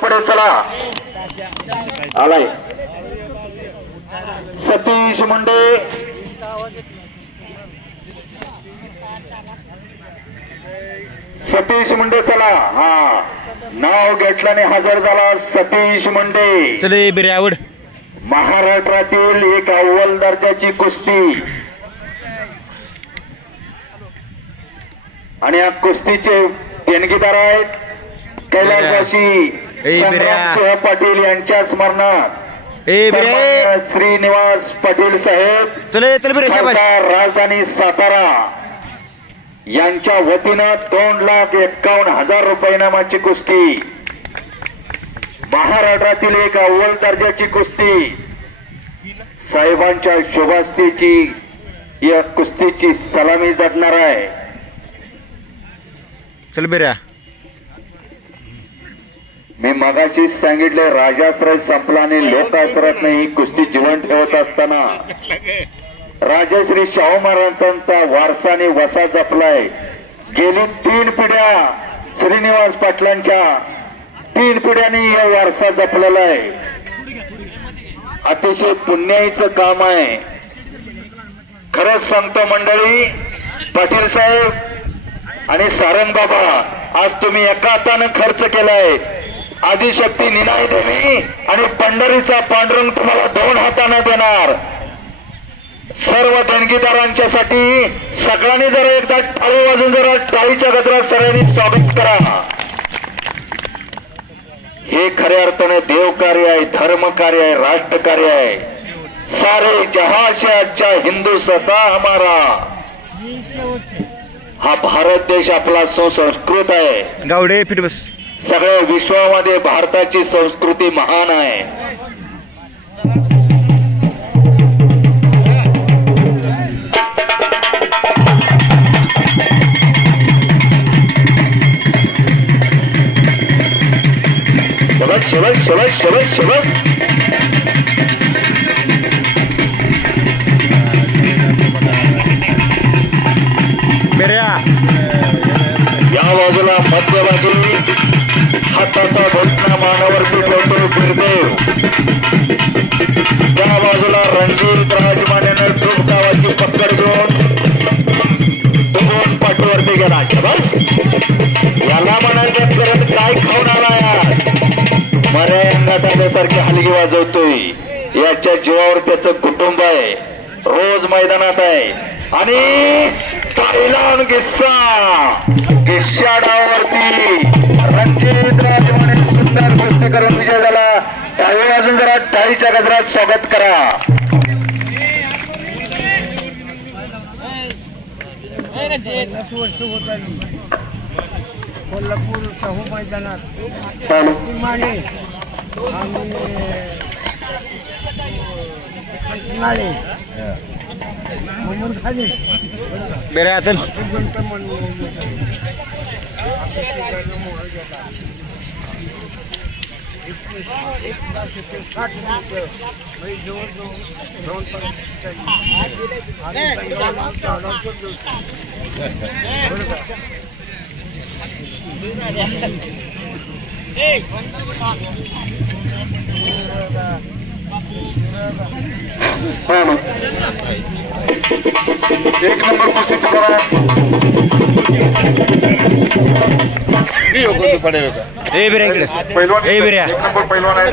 पुढे चला आलाय सतीश मुंडे चला हा नाव घेतल्याने हजर झाला सतीश मुंडे चले बिर्यावड महाराष्ट्रातील एक अव्वल दर्जाची कुस्ती आणि या कुस्तीचे देणगीदार आहेत कैलासवासी संग्रामसिंह पाटील यांच्या स्मरणार्थ श्रीनिवास पाटील साहेब राजधानी सातारा यांच्या वतीनं 2,51,000 रुपये इनामाची कुस्ती महाराष्ट्रातील एक अव्वल दर्जाची कुस्ती साहेबांच्या शुभास्तीची या कुस्तीची सलामी जडणार आहे. चल बिर्या मी मगाशी सांगितले राजाश्रय संपला आणि लोकाश्रयात ही कुस्ती जीवन ठेवत असताना राजश्री शाहू महाराजांचा वारसाने वसा जपलाय. गेली 3 पिढ्या श्रीनिवास पाटलांच्या 3 पिढ्यांनी या वारसा जपलेला आहे. अतिशय पुण्याईचं काम आहे. खरंच सांगतो मंडळी, पाटील साहेब आणि सारंग बाबा आज तुम्ही एका हातानं खर्च केलाय. आदिशक्ती निनाय देवी आणि पंढरीचा पांडुरंग तुम्हाला 2 हाताने देणार. सर्व देणगीदारांच्या साठी सगळ्यांनी जरा एकदा टाळी वाजून जरा टाळीच्या गजरात सगळ्यांनी स्वागत करा. हे खऱ्या अर्थाने देव कार्य आहे, धर्म कार्य आहे, राष्ट्र कार्य आहे. सारे जहां से अच्छा हिंदू सदा हमारा. हा भारत देश आपला सुसंस्कृत आहे. गावडे फिट बस. सगळ्या विश्वामध्ये भारताची संस्कृती महान आहे. शबस बिर्या या बाजूला मध्यभागी हाताचा घोषणा मानावरती ठेवतो बिरदेव. त्या बाजूला रणजित राजमान्यानं टूप गावाची पकड घेऊन पाठीवरती गेला. शबस याला म्हणायचं करत काय खाऊन आला यार. मर्या अंगात आल्यासारखी हलगी वाजवतोय. याच्या जीवावर त्याचं कुटुंब आहे, रोज मैदानात आहे. आणि पहिला गिस्सा डावावरती रणजित राजमाने सुंदर गोष्टी करून विजय झाला. टाळी वाजून जरा टाळीच्या गजरात स्वागत करा. कोल्हापूर शाहू मैदानात खाली बिर्या चल एक नंबर कुस्ती ए बिर्या इकडे. पहिलवान ए बिर्या एक नंबर पहिलवान आहे.